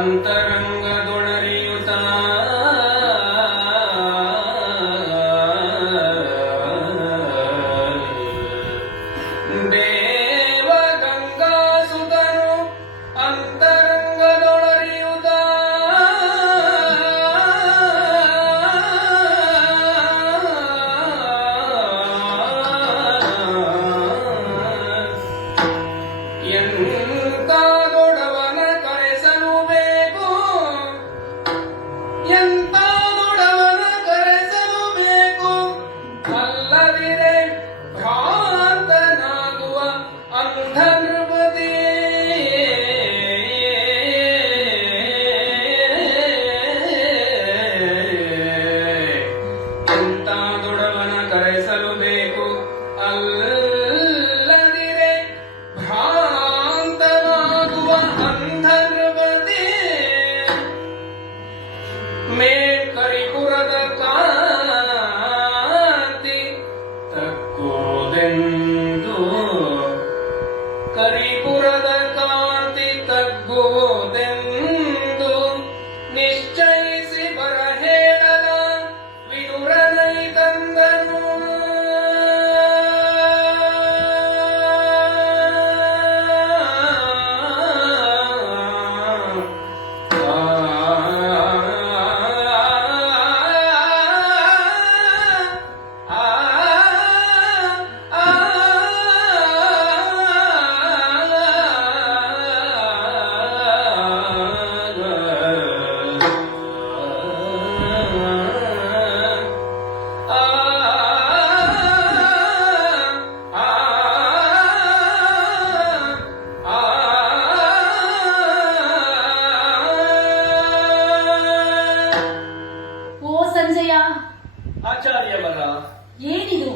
ಅಂತರಂಗದೊಳರಿಯುತ ದೇವಗಂಗಾಸುತನು ಅಂತರಂಗದೊಳರಿಯುತ ಎಂತಾದೊಡವನ ಕರೆಸಲು ಬೇಕು ಎಂತಾದೊಡವನ ಕರೆಸಲು ಬೇಕು ಅಲ್ಲದಿರೆ ಭ್ರಾಂತನಾಗುವ ಅಂಧ ನೃಪತಿ ಎಂತಾದೊಡವನ ಕರೆಸಲು ಬೇಕು ಅಲ್ಲದಿರೆ ಭ್ರಾಂತನಾಗುವ ಅಂಧ ನೃಪತಿ ಮೇಲ್ಕರಿಪುರದ ಕಾಂತಿ ತಗ್ಗುವುದೆಂದು ಕರಿಪುರದ ಕಾಂತಿ ತಗ್ಗುವುದೆಂದು ನಿಶ್ಚಯಿಸಿ ಬರ ಹೇಳಲ ವಿದುರನೈ ತಂದನು ಓ ಸಂಜಯ, ಆಚಾರ್ಯವರ ಏನಿದು?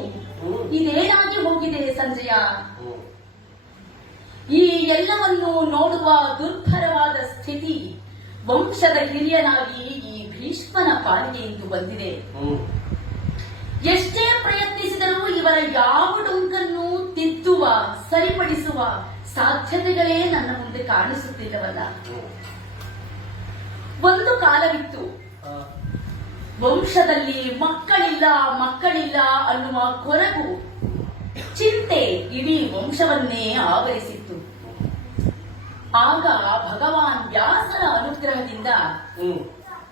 ಇದೇನಾಗಿ ಹೋಗಿದೆ ಸಂಜಯ? ಈ ಎಲ್ಲವನ್ನು ನೋಡುವ ದುರ್ಭರವಾದ ಸ್ಥಿತಿ ವಂಶದ ಹಿರಿಯನಾಗಿ ಈ ಭೀಷ್ಮನ ಪಾಲಿಗೆ ಇಂದು ಬಂದಿದೆ. ಎಷ್ಟೇ ಪ್ರಯತ್ನಿಸಿದರೂ ಇವರ ಯಾವ ಡೊಂಕನ್ನು ತಿದ್ದುವ ಸರಿಪಡಿಸುವ ಸಾಧ್ಯತೆಗಳೇ ನನ್ನ ಮುಂದೆ ಕಾಣಿಸುತ್ತಿಲ್ಲವಲ್ಲ. ಒಂದು ಕಾಲವಿತ್ತು, ವಂಶದಲ್ಲಿ ಮಕ್ಕಳಿಲ್ಲ ಮಕ್ಕಳಿಲ್ಲ ಅನ್ನುವ ಕೊರಗು ಚಿಂತೆ ಇಡೀ ವಂಶವನ್ನೇ ಆವರಿಸಿತ್ತು. ಆಗ ಭಗವಾನ್ ವ್ಯಾಸರ ಅನುಗ್ರಹದಿಂದ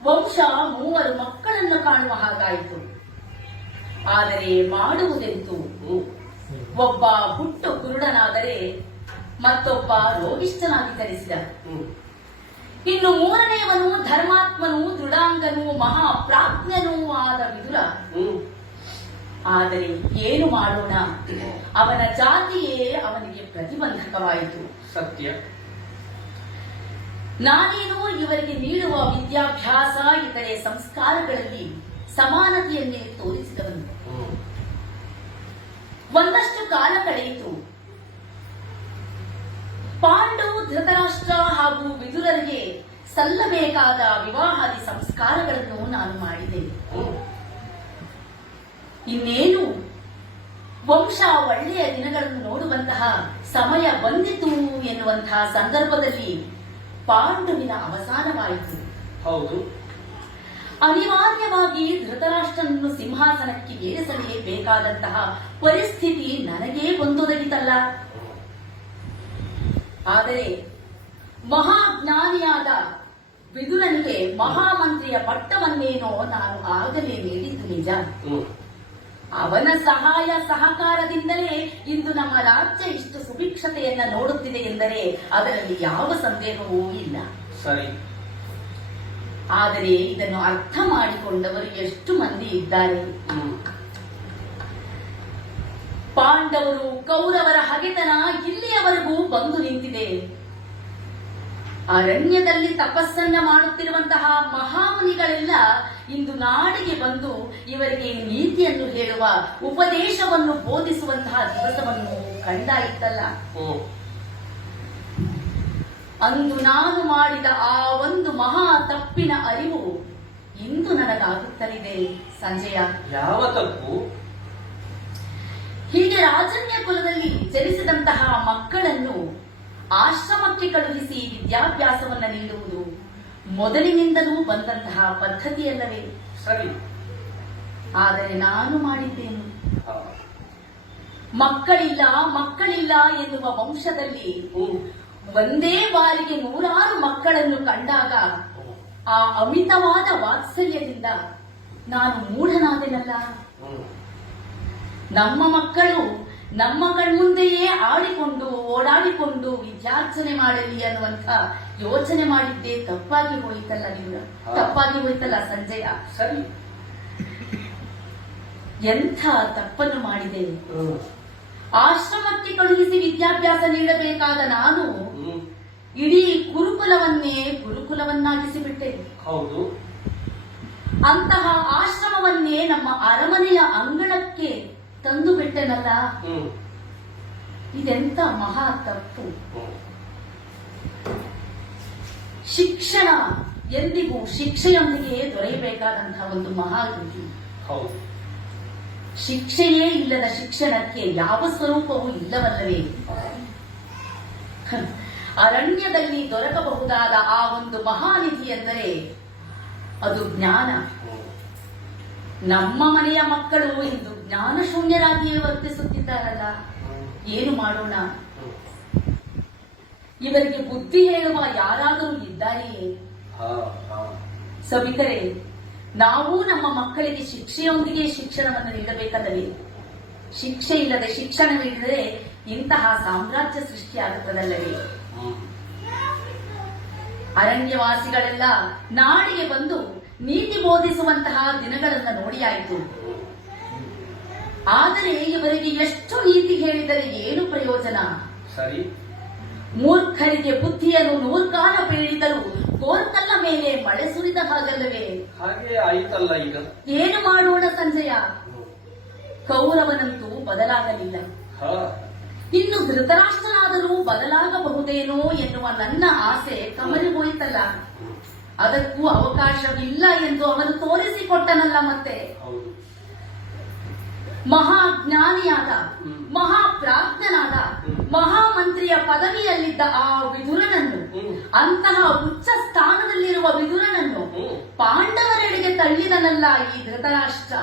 ವಂಶ 3 ಮಕ್ಕಳನ್ನು ಕಾಣುವ ಹಾಗಾಯಿತು. ಆದರೆ ಮಾಡುವುದೆಂತು? ಒಬ್ಬ ಹುಟ್ಟು ಕುರುಡನಾದರೆ ಮತ್ತೊಬ್ಬ ರೋಗಿಷ್ಠನಾಗಿ ತರಿಸಿದ. ಇನ್ನು 3ನೇವನು ಧರ್ಮಾತ್ಮನೂ ದೃಢಾಂಗನೂ ಮಹಾಪ್ರಾಜ್ಞನೂ ಆದ ವಿದುರ. ಆದರೆ ಏನು ಮಾಡೋಣ, ಅವನ ಜಾತಿಯೇ ಅವನಿಗೆ ಪ್ರತಿಬಂಧಕವಾಯಿತು. ಸತ್ಯ. ನಾನೇನು ಇವರಿಗೆ ನೀಡುವ ವಿದ್ಯಾಭ್ಯಾಸ ಇತರೆ ಸಂಸ್ಕಾರಗಳಲ್ಲಿ ಸಮಾನತೆಯನ್ನೇ ತೋರಿಸಿದವನು. ಒಂದಷ್ಟು ಕಾಲ ಕಳೆಯಿತು. ಪಾಂಡು, ಧೃತರಾಷ್ಟ್ರ ಹಾಗೂ ವಿದುರರಿಗೆ ಸಲ್ಲಬೇಕಾದ ವಿವಾಹಾದಿ ಸಂಸ್ಕಾರಗಳನ್ನು ನಾನು ಮಾಡಿದೆ. ಇನ್ನೇನು ವಂಶ ಒಳ್ಳೆಯ ದಿನಗಳನ್ನು ನೋಡುವಂತಹ ಸಮಯ ಬಂದಿತು ಎನ್ನುವಂತಹ ಸಂದರ್ಭದಲ್ಲಿ ಪಾಂಡುವಿನ ಅವಸಾನವಾಯಿತು. ಹೌದು. ಅನಿವಾರ್ಯವಾಗಿ ಧೃತರಾಷ್ಟ್ರನನ್ನು ಸಿಂಹಾಸನಕ್ಕೆ ಏರಿಸಲೇಬೇಕಾದಂತಹ ಪರಿಸ್ಥಿತಿ ನನಗೇ ಬಂದೊದಗಿತಲ್ಲ. ಆದರೆ ಮಹಾಜ್ಞಾನಿಯಾದ ವಿದುರನಿಗೆ ಮಹಾಮಂತ್ರಿಯ ಪಟ್ಟವನ್ನೇನೋ ನಾನು ಆಗಲೇ ನೀಡಿದ್ದು ನಿಜ. ಅವನ ಸಹಾಯ ಸಹಕಾರದಿಂದಲೇ ಇಂದು ನಮ್ಮ ರಾಜ್ಯ ಇಷ್ಟು ಸುಭಿಕ್ಷತೆಯನ್ನ ನೋಡುತ್ತಿದೆ ಎಂದರೆ ಅದರಲ್ಲಿ ಯಾವ ಸಂದೇಹವೂ ಇಲ್ಲ. ಸರಿ. ಆದರೆ ಇದನ್ನು ಅರ್ಥ ಮಾಡಿಕೊಂಡವರು ಎಷ್ಟು ಮಂದಿ ಇದ್ದಾರೆ? ಪಾಂಡವರು ಕೌರವರ ಹಗೆತನ ಇಲ್ಲಿಯವರೆಗೂ ಬಂದು ನಿಂತಿದೆ. ಅರಣ್ಯದಲ್ಲಿ ತಪಸ್ಸನ್ನ ಮಾಡುತ್ತಿರುವಂತಹ ಮಹಾಮುನಿಗಳೆಲ್ಲ ಇಂದು ನಾಡಿಗೆ ಬಂದು ಇವರಿಗೆ ನೀತಿಯನ್ನು ಹೇಳುವ ಉಪದೇಶವನ್ನು ಬೋಧಿಸುವಂತಹ ದಿವಸವನ್ನು ಕಂಡಾಯಿತಲ್ಲ. ಅಂದು ನಾನು ಮಾಡಿದ ಆ ಒಂದು ಮಹಾ ತಪ್ಪಿನ ಅರಿವು ಇಂದು ನನಗಾಗುತ್ತಲಿದೆ ಸಂಜಯ. ಯಾವ ತಪ್ಪು? ಹೀಗೆ ರಾಜನ್ಯ ಕುಲದಲ್ಲಿ ಜನಿಸಿದಂತಹ ಮಕ್ಕಳನ್ನು ಆಶ್ರಮಕ್ಕೆ ಕಳುಹಿಸಿ ವಿದ್ಯಾಭ್ಯಾಸವನ್ನ ನೀಡುವುದು, ಮೊದಲಿನಿಂದಲೂ ಬಂದಂತಹ ಪದ್ಧತಿಯಲ್ಲವೇ? ಸರಿ. ಆದರೆ ನಾನು ಮಾಡಿದ್ದೇನು? ಹಾ. ಮಕ್ಕಳಿಲ್ಲ ಮಕ್ಕಳಿಲ್ಲ ಎನ್ನುವ ವಂಶದಲ್ಲಿ ಒಂದೇ ಬಾರಿಗೆ 100 ಮಕ್ಕಳನ್ನು ಕಂಡಾಗ ಆ ಅಮಿತವಾದ ವಾತ್ಸಲ್ಯದಿಂದ ನಾನು ಮೂಢನಾದೆನಲ್ಲ. ನಮ್ಮ ಮಕ್ಕಳು ನಮ್ಮ ಕಣ್ಮುಂದೆಯೇ ಆಡಿಕೊಂಡು ಓಡಾಡಿಕೊಂಡು ವಿದ್ಯಾರ್ಜನೆ ಮಾಡಲಿ ಅನ್ನುವಂತ ಯೋಚನೆ ಮಾಡಿದ್ದೇ ತಪ್ಪಾಗಿ ಹೋಯಿತಲ್ಲ ನೀವು? ತಪ್ಪಾಗಿ ಹೋಯ್ತಲ್ಲ ಸಂಜಯ? ಸರಿ. ಎಂಥ ತಪ್ಪನ್ನು ಮಾಡಿದೆ. ಆಶ್ರಮಕ್ಕೆ ಕಳುಹಿಸಿ ವಿದ್ಯಾಭ್ಯಾಸ ನೀಡಬೇಕಾದ ನಾನು ಇಡೀ ಗುರುಕುಲವನ್ನೇ ಗುರುಕುಲವನ್ನಾಗಿಸಿಬಿಟ್ಟೆ. ಹೌದು. ಅಂತಹ ಆಶ್ರಮವನ್ನೇ ನಮ್ಮ ಅರಮನೆಯ ಅಂಗಳಕ್ಕೆ ತಂದು ಬಿಟ್ಟೆನಲ್ಲ. ಇದೆಂತ ಮಹಾ ತಪ್ಪು. ಶಿಕ್ಷಣ ಎಂದಿಗೂ ಶಿಕ್ಷೆಯೊಂದಿಗೆ ದೊರೆಯಬೇಕಾದಂತಹ ಒಂದು ಮಹಾಕೃತಿ. ಹೌದು. ಶಿಕ್ಷೆಯೇ ಇಲ್ಲದ ಶಿಕ್ಷಣಕ್ಕೆ ಯಾವ ಸ್ವರೂಪವೂ ಇಲ್ಲವಲ್ಲವೇ? ಅರಣ್ಯದಲ್ಲಿ ದೊರಕಬಹುದಾದ ಆ ಒಂದು ಮಹಾನಿಧಿ ಎಂದರೆ ಅದು ಜ್ಞಾನ. ನಮ್ಮ ಮನೆಯ ಮಕ್ಕಳು ಇಂದು ಜ್ಞಾನ ಶೂನ್ಯರಾಗಿಯೇ ವರ್ತಿಸುತ್ತಿದ್ದಾರಲ್ಲ. ಏನು ಮಾಡೋಣ? ಇವರಿಗೆ ಬುದ್ಧಿ ಹೇಳುವ ಯಾರಾದರೂ ಇದ್ದಾರೆಯೇ? ಸಭಿಕರೇ, ನಾವು ನಮ್ಮ ಮಕ್ಕಳಿಗೆ ಶಿಕ್ಷೆಯೊಂದಿಗೆ ಶಿಕ್ಷಣವನ್ನು ನೀಡಬೇಕಲ್ಲವೇ? ಶಿಕ್ಷೆ ಇಲ್ಲದೆ ಶಿಕ್ಷಣ ನೀಡಿದರೆ ಇಂತಹ ಸಾಮ್ರಾಜ್ಯ ಸೃಷ್ಟಿಯಾಗುತ್ತದಲ್ಲವೇ? ಅರಣ್ಯವಾಸಿಗಳೆಲ್ಲ ನಾಡಿಗೆ ಬಂದು ನೀತಿ ಬೋಧಿಸುವಂತಹ ದಿನಗಳನ್ನು ನೋಡಿಯಾಯಿತು. ಆದರೆ ಇವರಿಗೆ ಎಷ್ಟು ನೀತಿ ಹೇಳಿದರೆ ಏನು ಪ್ರಯೋಜನ? ಸರಿ. ಮೂರ್ಖರಿಗೆ ಬುದ್ಧಿಯನ್ನು 100 ಕಾಲ ಬೀಳಿದರೂ ಕೋರ್ಕಲ್ಲ ಮೇಲೆ ಮಳೆ ಸುರಿದ ಹಾಗಲ್ಲವೇ? ಹಾಗೆ ಆಯ್ತಲ್ಲ ಈಗ. ಏನು ಮಾಡೋಣ ಸಂಜಯ? ಕೌರವನಂತೂ ಬದಲಾಗಲಿಲ್ಲ. ಇನ್ನು ಧೃತರಾಷ್ಟ್ರನಾದರೂ ಬದಲಾಗಬಹುದೇನೋ ಎನ್ನುವ ನನ್ನ ಆಸೆ ಕಮಲಿ ಹೋಯಿತಲ್ಲ. ಅದಕ್ಕೂ ಅವಕಾಶವಿಲ್ಲ ಎಂದು ಅವನು ತೋರಿಸಿಕೊಟ್ಟನಲ್ಲ. ಮತ್ತೆ ಮಹಾಜ್ಞಾನಿಯಾದ ಮಹಾಪ್ರಾಜ್ಞನಾದ ಮಹಾಮಂತ್ರಿಯ ಪದವಿಯಲ್ಲಿದ್ದ ಆ ವಿದುರನನ್ನು, ಅಂತಹ ಉಚ್ಚ ಸ್ಥಾನದಲ್ಲಿರುವ ವಿದುರನನ್ನು ಪಾಂಡವರೆಡೆಗೆ ತಳ್ಳಿದನಲ್ಲ ಈ ಧೃತರಾಷ್ಟ್ರ.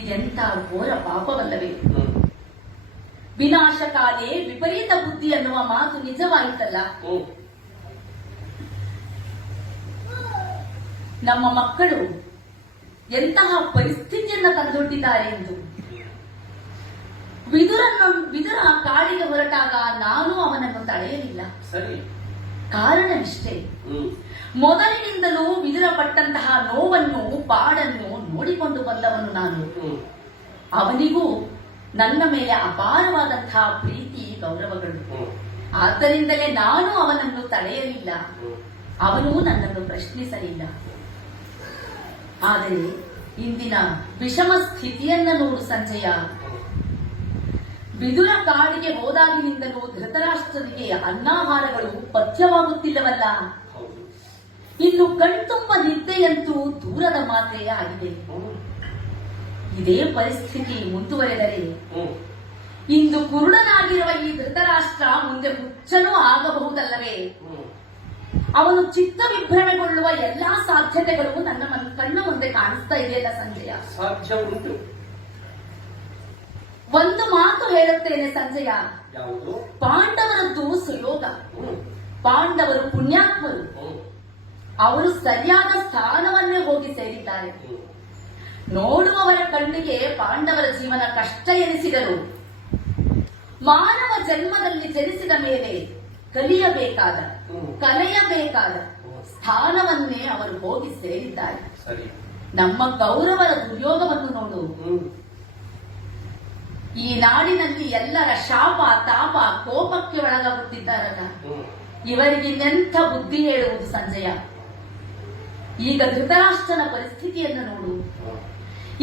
ಇದೆಂತ ಘೋರ ಪಾಪವಲ್ಲವೇ? ವಿನಾಶಕಾಲೇ ವಿಪರೀತ ಬುದ್ಧಿ ಅನ್ನುವ ಮಾತು ನಿಜವಾಯಿತಲ್ಲ. ನಮ್ಮ ಮಕ್ಕಳು ಎಂತಹ ಪರಿಸ್ಥಿತಿಯನ್ನ ತಂದೊಡ್ಡಿದ್ದಾರೆ ಎಂದು. ವಿದುರ ಕಾಡಿಗೆ ಹೊರಟಾಗ ನಾನು ಅವನನ್ನು ತಡೆಯಲಿಲ್ಲ. ಸರಿ. ಕಾರಣವಿಷ್ಟೇ. ಮೊದಲಿನಿಂದಲೂ ವಿದುರ ಪಟ್ಟಂತಹ ನೋವನ್ನು ಪಾಡನ್ನು ನೋಡಿಕೊಂಡು ಬಂದವನು ನಾನು. ಅವನಿಗೂ ನನ್ನ ಮೇಲೆ ಅಪಾರವಾದಂತಹ ಪ್ರೀತಿ ಗೌರವಗಳು. ಆದ್ದರಿಂದಲೇ ನಾನು ಅವನನ್ನು ತಡೆಯಲಿಲ್ಲ. ಅವನು ನನ್ನನ್ನು ಪ್ರಶ್ನಿಸಲಿಲ್ಲ. ಆದರೆ ಇಂದಿನ ವಿಷಮ ಸ್ಥಿತಿಯನ್ನ ನೋಡು ಸಂಜಯ. ವಿದುರ ಕಾಡಿಗೆ ಹೋದಾಗಿನಿಂದಲೂ ಧೃತರಾಷ್ಟ್ರನಿಗೆ ಅನ್ನಾಹಾರಗಳು ಪಥ್ಯವಾಗುತ್ತಿಲ್ಲವಲ್ಲ. ಇನ್ನು ಕಣ್ತುಂಬ ನಿದ್ದೆಯಂತೂ ದೂರದ ಮಾತೇ ಆಗಿದೆ. ಇದೇ ಪರಿಸ್ಥಿತಿ ಮುಂದುವರೆದರೆ ಇಂದು ಕುರುಡನಾಗಿರುವ ಈ ಧೃತರಾಷ್ಟ್ರ ಮುಂದೆ ಹುಚ್ಚನೂ ಆಗಬಹುದಲ್ಲವೇ? ಅವನು ಚಿತ್ತ ವಿಭ್ರಮೆಗೊಳ್ಳುವ ಎಲ್ಲಾ ಸಾಧ್ಯತೆಗಳು ನನ್ನ ಕಣ್ಣ ಮುಂದೆ ಕಾಣಿಸ್ತಾ ಇದೆಯಲ್ಲ ಸಂಜಯ. ಸಾಧ್ಯ ಉಂಟು. ಒಂದು ಮಾತು ಹೇಳುತ್ತೇನೆ ಸಂಜಯ. ಯಾವುದು? ಪಾಂಡವರದ್ದು ಸುಯೋಗ. ಪಾಂಡವರು ಪುಣ್ಯಾತ್ಮರು. ಅವರು ಸರಿಯಾದ ಸ್ಥಾನವನ್ನೇ ಹೋಗಿ ಸೇರಿದ್ದಾರೆ. ನೋಡುವವರ ಕಣ್ಣಿಗೆ ಪಾಂಡವರ ಜೀವನ ಕಷ್ಟ ಎನಿಸಿದರು. ಮಾನವ ಜನ್ಮದಲ್ಲಿ ಜನಿಸಿದ ಮೇಲೆ ಕಲಿಯಬೇಕಾದ ಕಲೆಯಬೇಕಾದ ಸ್ಥಾನವನ್ನೇ ಅವರು ಹೋಗಿ ಸೇರಿದ್ದಾರೆ. ನಮ್ಮ ಕೌರವರ ದುರ್ಯೋಗವನ್ನು ನೋಡು. ಈ ನಾಡಿನಲ್ಲಿ ಎಲ್ಲರ ಶಾಪ ತಾಪ ಕೋಪಕ್ಕೆ ಒಳಗಾಗುತ್ತಿದ್ದಾರಲ್ಲ. ಇವರಿಗಿನ್ನೆಂಥ ಬುದ್ಧಿ ಹೇಳುವುದು ಸಂಜಯ? ಈಗ ಧೃತರಾಷ್ಟ್ರನ ಪರಿಸ್ಥಿತಿಯನ್ನು ನೋಡು.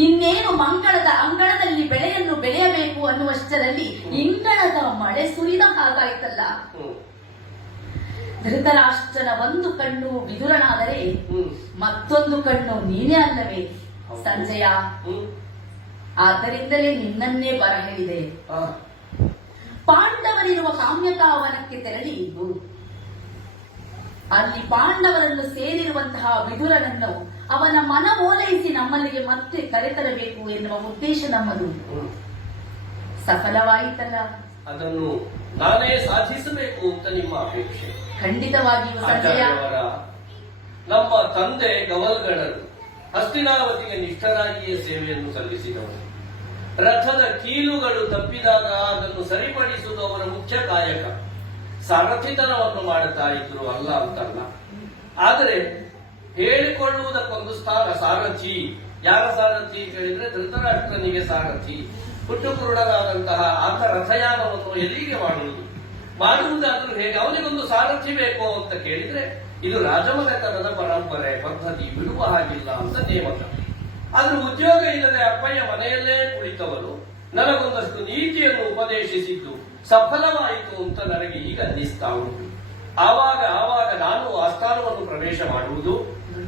ಇನ್ನೇನು ಮಂಗಳದ ಅಂಗಳದಲ್ಲಿ ಬೆಳೆಯನ್ನು ಬೆಳೆಯಬೇಕು ಅನ್ನುವಷ್ಟರಲ್ಲಿ ಇಂಗಳದ ಮಳೆ ಸುರಿದ ಹಾಗಾಯ್ತಲ್ಲ. ಧೃತರಾಷ್ಟ್ರನ ಒಂದು ಕಣ್ಣು ವಿದುರನಾದರೆ ಮತ್ತೊಂದು ಕಣ್ಣು ನೀನೇ ಅಲ್ಲವೇ ಸಂಜಯ? ಆದ್ದರಿಂದಲೇ ನಿನ್ನನ್ನೇ ಬರ ಹೇಳಿದೆ. ಪಾಂಡವರಿರುವ ಕಾಮ್ಯಕಾವನಕ್ಕೆ ತೆರಳಿ ಅಲ್ಲಿ ಪಾಂಡವರನ್ನು ಸೇರಿರುವಂತಹ ವಿದುರನನ್ನು ಅವನ ಮನವೋಲೈಸಿ ನಮ್ಮಲ್ಲಿಗೆ ಮತ್ತೆ ಕರೆತರಬೇಕು ಎನ್ನುವ ಉದ್ದೇಶ ನಮ್ಮದು. ಸಫಲವಾಯಿತಲ್ಲ? ಅದನ್ನು ನಾನೇ ಸಾಧಿಸಬೇಕು ಅಂತ ನಿಮ್ಮ ಅಪೇಕ್ಷೆ? ಖಂಡಿತವಾಗಿಯೂ ಸಂಜಯ. ಆಚಾರ್ಯವರ, ನಮ್ಮ ತಂದೆ ಗವಲ್ಗಣರು ಹಸ್ತಿನಾವತಿಗೆ ನಿಷ್ಠರಾಗಿಯೇ ಸೇವೆಯನ್ನು ಸಲ್ಲಿಸಿದವರು. ರಥದ ಕೀಲುಗಳು ತಪ್ಪಿದಾಗ ಅದನ್ನು ಸರಿಪಡಿಸುವುದು ಅವರ ಮುಖ್ಯ ಕಾಯಕ. ಸಾರಥಿತನವನ್ನು ಮಾಡುತ್ತಾ ಇದ್ರು, ಅಲ್ಲ ಅಂತಲ್ಲ. ಆದರೆ ಹೇಳಿಕೊಳ್ಳುವುದಕ್ಕೊಂದು ಸ್ಥಾನ. ಸಾರಥಿ ಯಾರ ಸಾರಥಿ ಕೇಳಿದ್ರೆ ಧೃತರಾಷ್ಟ್ರನಿಗೆ ಸಾರಥಿ. ಹುಟ್ಟು ಕುರುಡನಾದಂತಹ ಆತ ರಥಯಾನವನ್ನು ಎಲ್ಲಿಗೆ ಮಾಡುವುದಾದ್ರೂ ಹೇಗೆ? ಅವನಿಗೊಂದು ಸಾರಥಿ ಬೇಕು ಅಂತ ಕೇಳಿದ್ರೆ ಇದು ರಾಜಮನೆತನದ ಪರಂಪರೆ ಪದ್ಧತಿ, ಬಿಡುವ ಹಾಗಿಲ್ಲ ಅಂತ ನೇಮಕ. ಆದ್ರೆ ಉದ್ಯೋಗ ಇಲ್ಲದೆ ಅಪ್ಪಯ್ಯ ಮನೆಯಲ್ಲೇ ಕುಳಿತವರು ನನಗೊಂದಷ್ಟು ನೀತಿಯನ್ನು ಉಪದೇಶಿಸಿದ್ದು ಸಫಲವಾಯಿತು ಅಂತ ನನಗೆ ಈಗ ಅನ್ನಿಸ್ತಾ ಉಂಟು. ಆವಾಗ ನಾನು ಆಸ್ಥಾನವನ್ನು ಪ್ರವೇಶ ಮಾಡುವುದು,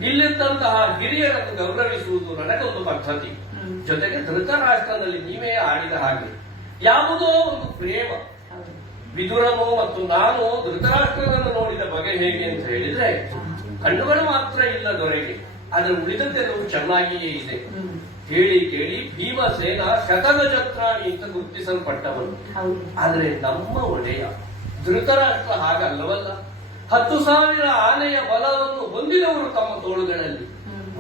ಇಲ್ಲಿದ್ದಂತಹ ಹಿರಿಯರನ್ನು ಗೌರವಿಸುವುದು ನನಗೊಂದು ಪದ್ಧತಿ. ಜೊತೆಗೆ ಧೃತರಾಷ್ಟ್ರದಲ್ಲಿ ನೀವೇ ಆಡಿದ ಹಾಗೆ ಯಾವುದೋ ಒಂದು ಪ್ರೇಮ. ವಿದುರನು ಮತ್ತು ನಾನು ಧೃತರಾಷ್ಟ್ರನನ್ನು ನೋಡಿದ ಬಗೆ ಹೇಗೆ ಅಂತ ಹೇಳಿದ್ರೆ, ಕಣ್ಣುಗಳು ಮಾತ್ರ ಇಲ್ಲ ದೊರೆಗೆ, ಆದರೆ ಉಳಿದದ್ದೆಲ್ಲವೂ ಚೆನ್ನಾಗಿಯೇ ಇದೆ. ಕೇಳಿ ಕೇಳಿ ಭೀಮಸೇನ ಶತಗಜತ್ರಾಣಿ ಅಂತ ಗುರುತಿಸಲ್ಪಟ್ಟವನು. ಆದರೆ ನಮ್ಮ ಒಡೆಯ ಧೃತರಾಷ್ಟ್ರ ಹಾಗಲ್ಲವಲ್ಲ. 10,000 ಆನೆಯ ಬಲವನ್ನು ಹೊಂದಿದವರು ತಮ್ಮ ತೋಳುಗಳಲ್ಲಿ.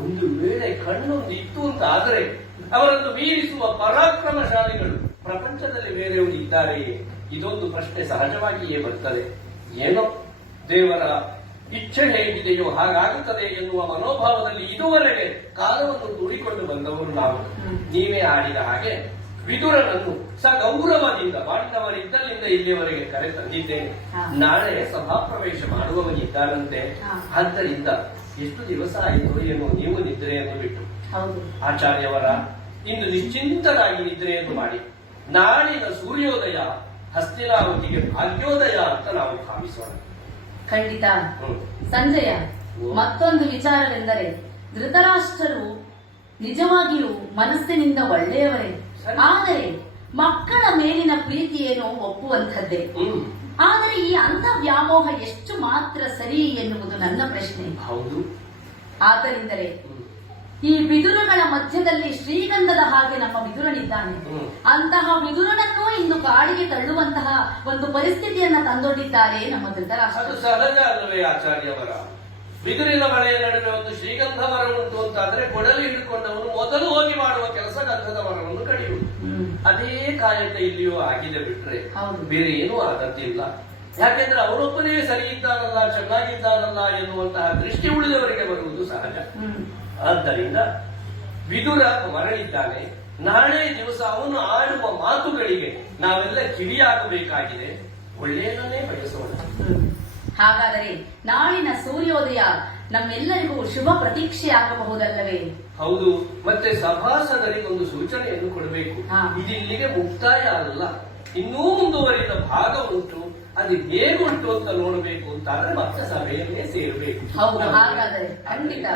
ಒಂದು ವೇಳೆ ಕಣ್ಣೊಂದಿತ್ತು ಅಂತ ಆದರೆ ಅವರನ್ನು ಮೀರಿಸುವ ಪರಾಕ್ರಮಶಾಲಿಗಳು ಪ್ರಪಂಚದಲ್ಲಿ ಬೇರೆಯವರು ಇದ್ದಾರೆಯೇ? ಇದೊಂದು ಪ್ರಶ್ನೆ ಸಹಜವಾಗಿಯೇ ಬರ್ತದೆ. ಏನೋ ದೇವರ ಇಚ್ಛೆ ಹೇಗಿದೆಯೋ ಹಾಗಾಗುತ್ತದೆ ಎನ್ನುವ ಮನೋಭಾವದಲ್ಲಿ ಇದುವರೆಗೆ ಕಾಲವನ್ನು ದೂಡಿಕೊಂಡು ಬಂದವರು ನಾವು. ನೀವೇ ಆಡಿದ ಹಾಗೆ ವಿದುರನನ್ನು ಸಗೌರವದಿಂದ ಪಾಂಡವರಿದ್ದಲ್ಲಿಂದ ಇಲ್ಲಿಯವರೆಗೆ ಕರೆ ತಂದಿದ್ದೇನೆ. ನಾಳೆ ಸಭಾಪ್ರವೇಶ ಮಾಡುವವನಿದ್ದಾರಂತೆ. ಆದ್ದರಿಂದ ಎಷ್ಟು ದಿವಸ ಆಯಿತು ಏನೋ ನೀವು ನಿದ್ರೆಯನ್ನು ಬಿಟ್ಟು. ಆಚಾರ್ಯವರ, ಇಂದು ನಿಶ್ಚಿಂತರಾಗಿ ನಿದ್ರೆಯನ್ನು ಮಾಡಿ ನಾಳಿನ ಸೂರ್ಯೋದಯ ಹಸ್ತಿನಾವತಿಗೆ ಭಾಗ್ಯೋದಯ ಅಂತ ನಾವು ಭಾವಿಸೋಣ. ಖಂಡಿತ. ಸಂಜಯ, ಮತ್ತೊಂದು ವಿಚಾರವೆಂದರೆ ಧೃತರಾಷ್ಟ್ರರು ನಿಜವಾಗಿಯೂ ಮನಸ್ಸಿನಿಂದ ಒಳ್ಳೆಯವರೇ, ಆದರೆ ಮಕ್ಕಳ ಮೇಲಿನ ಪ್ರೀತಿಯೇನೋ ಒಪ್ಪುವಂಥದ್ದೇ. ಆದರೆ ಈ ಅಂಥ ವ್ಯಾಮೋಹ ಎಷ್ಟು ಮಾತ್ರ ಸರಿ ಎನ್ನುವುದು ನನ್ನ ಪ್ರಶ್ನೆ. ಹೌದು. ಆದ್ದರಿಂದಲೇ ಈ ಬಿದುರುಗಳ ಮಧ್ಯದಲ್ಲಿ ಶ್ರೀಗಂಧದ ಹಾಗೆ ನಮ್ಮ ವಿದುರನಿದ್ದಾನೆ. ಅಂತಹ ವಿದುರನನ್ನೂ ಇಂದು ಕಾಡಿಗೆ ತಳ್ಳುವಂತಹ ಒಂದು ಪರಿಸ್ಥಿತಿಯನ್ನ ತಂದೊಡ್ಡಿದ್ದಾರೆ ನಮ್ಮ ಧೃತರಾಷ್ಟ್ರ. ಅದು ಸಹಜ ಅಲ್ಲವೇ ಆಚಾರ್ಯವರ? ಬಿದುರಿನ ಮಳೆಯ ನಡುವೆ ಒಂದು ಶ್ರೀಗಂಧ ಮರ ಉಂಟು ಅಂತಾದ್ರೆ ಕೊಡಲಿ ಹಿಡ್ಕೊಂಡವನು ಮೊದಲು ಹೋಗಿ ಮಾಡುವ ಕೆಲಸ ಗಂಧದ ಮರವನ್ನು ಕಡಿಯುವುದು. ಅದೇ ಕಾಯಕ ಇಲ್ಲಿಯೂ ಆಗಿದೆ ಬಿಟ್ರೆ ಬೇರೆ ಏನೂ ಆದದ್ದಿಲ್ಲ. ಯಾಕೆಂದ್ರೆ ಅವರೊಬ್ಬನೇ ಸರಿ ಇದ್ದಾನಲ್ಲ, ಚೆನ್ನಾಗಿದ್ದಾನಲ್ಲ ಎನ್ನುವಂತಹ ದೃಷ್ಟಿ ಉಳಿದವರಿಗೆ ಬರುವುದು ಸಹಜ. ಆದ್ದರಿಂದ ವಿದುರ ಮರಳಿದ್ದಾನೆ. ನಾಳೆ ದಿವಸ ಅವನು ಆಡುವ ಮಾತುಗಳಿಗೆ ನಾವೆಲ್ಲ ಕಿವಿಯಾಗಬೇಕಾಗಿದೆ. ಒಳ್ಳೆಯದನ್ನೇ ಬಯಸೋಣ. ಹಾಗಾದರೆ ನಾಳಿನ ಸೂರ್ಯೋದಯ ನಮ್ಮೆಲ್ಲರಿಗೂ ಶುಭ ಪ್ರತೀಕ್ಷೆ ಆಗಬಹುದಲ್ಲವೇ? ಹೌದು. ಮತ್ತೆ ಸಭಾಸದರಿಗೊಂದು ಸೂಚನೆಯನ್ನು ಕೊಡಬೇಕು. ಇದಿಲ್ಲಿಗೆ ಮುಕ್ತಾಯ ಅಲ್ಲ, ಇನ್ನೂ ಮುಂದುವರಿದ ಭಾಗ ಉಂಟು. ಅದು ಹೇಗುಂಟು ಅಂತ ನೋಡಬೇಕು ಅಂತಾದ್ರೆ ಮತ್ತೆ ಸಭೆಯಲ್ಲೇ ಸೇರಬೇಕು. ಹೌದು. ಹಾಗಾದರೆ ಖಂಡಿತ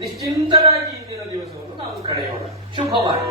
ನಿಶ್ಚಿಂತರಾಗಿ ಇಂದಿನ ದಿವಸವನ್ನು ನಾವು ಕಳೆಯೋಣ. ಶುಭವಾಗಿ.